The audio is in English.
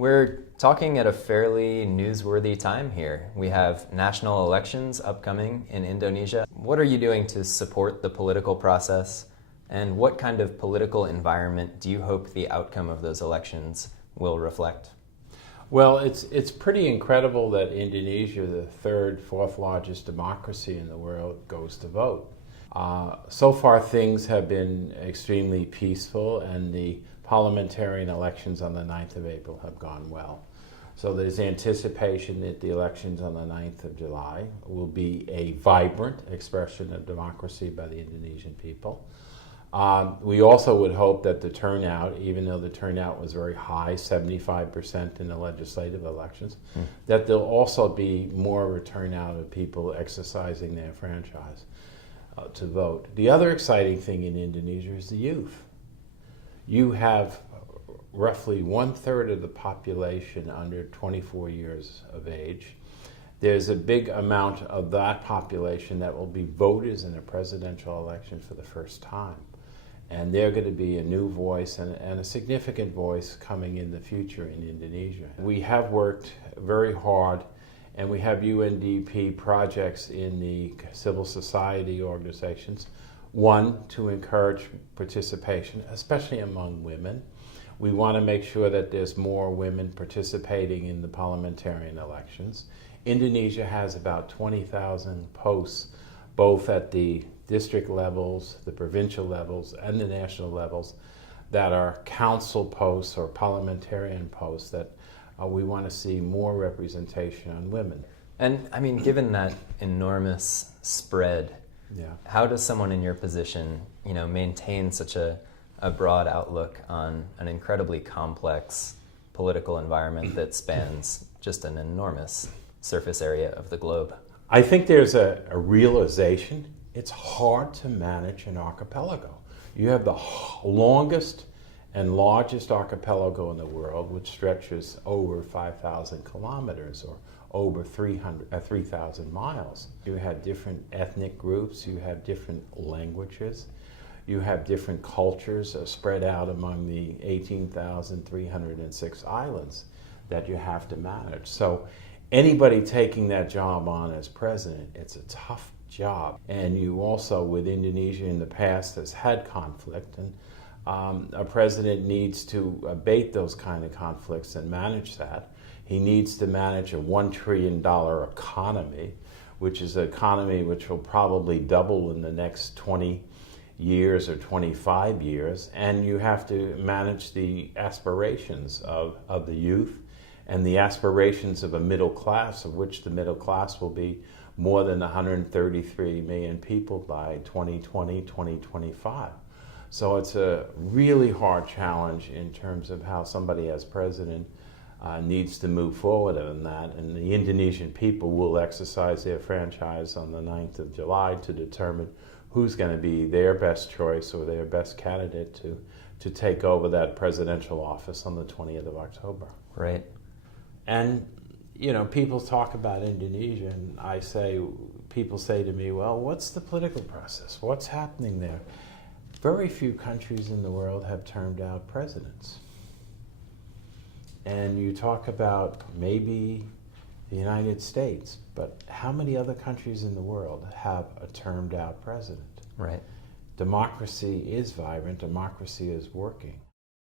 We're talking at a fairly newsworthy time here. We have national elections upcoming in Indonesia. What are you doing to support the political process? And what kind of political environment do you hope the outcome of those elections will reflect? Well, it's pretty incredible that Indonesia, the third, fourth largest democracy in the world, goes to vote. So far, things have been extremely peaceful, and the parliamentarian elections on the 9th of April have gone well. So there's anticipation that the elections on the 9th of July will be a vibrant expression of democracy by the Indonesian people. We also would hope that the turnout, even though the turnout was very high, 75% in the legislative elections, that there'll also be more of a turnout of people exercising their franchise to vote. The other exciting thing in Indonesia is the youth. You have roughly 1/3 of the population under 24 years of age. There's a big amount of that population that will be voters in a presidential election for the first time. And they're going to be a new voice and a significant voice coming in the future in Indonesia. We have worked very hard, and we have UNDP projects in the civil society organizations. One, to encourage participation, especially among women. We want to make sure that there's more women participating in the parliamentarian elections. Indonesia has about 20,000 posts, both at the district levels, the provincial levels, and the national levels, that are council posts or parliamentarian posts that we want to see more representation on women. And I mean, given that enormous spread, how does someone in your position, maintain such a broad outlook on an incredibly complex political environment that spans just an enormous surface area of the globe? I think there's a realization it's hard to manage an archipelago. You have the longest and largest archipelago in the world, which stretches over 5,000 kilometers or over 3,000 miles. You have different ethnic groups, you have different languages, you have different cultures spread out among the 18,306 islands that you have to manage. So anybody taking that job on as president, it's a tough job. And you also, with Indonesia in the past, has had conflict, and a president needs to abate those kind of conflicts and manage that. He needs to manage a $1 trillion economy, which is an economy which will probably double in the next 20 years or 25 years. And you have to manage the aspirations of the youth and the aspirations of a middle class, of which the middle class will be more than 133 million people by 2020, 2025. So it's a really hard challenge in terms of how somebody as president needs to move forward on that. And the Indonesian people will exercise their franchise on the 9th of July to determine who's going to be their best choice or their best candidate to take over that presidential office on the 20th of October. Right. And people talk about Indonesia, and people say to me, well, what's the political process? What's happening there? Very few countries in the world have termed out presidents. And you talk about maybe the United States, but how many other countries in the world have a termed out president? Right. Democracy is vibrant, democracy is working.